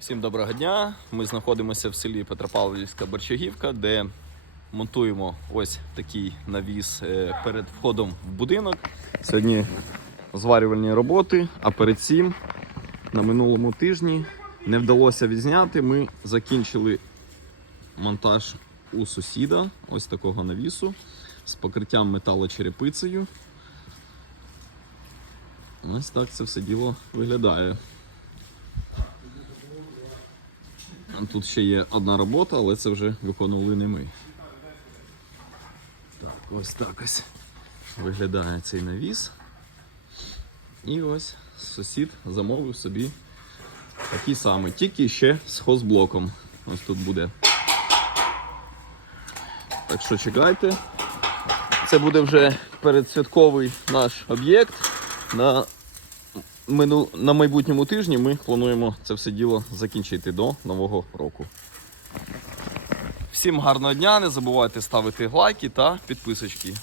Всім доброго дня. Ми знаходимося в селі Петропавлівська Борчагівка, де монтуємо ось такий навіс е, перед входом в будинок. Сьогодні зварювальні роботи, а перед цим на минулому тижні не вдалося відзняти. Ми закінчили монтаж у сусіда ось такого навісу з покриттям металочерепицею. Ось так це все діло виглядає. Тут ще є одна робота, але це вже виконували не ми. Так, ось так ось виглядає цей навіс. І ось сусід замовив собі такий самий, тільки ще з хозблоком. Ось тут буде. Так що чекайте. Це буде вже передсвятковий наш об'єкт. На мину... на майбутньому тижні ми плануємо це все діло закінчити до нового року. Всім гарного дня, не забувайте ставити лайки та підписочки.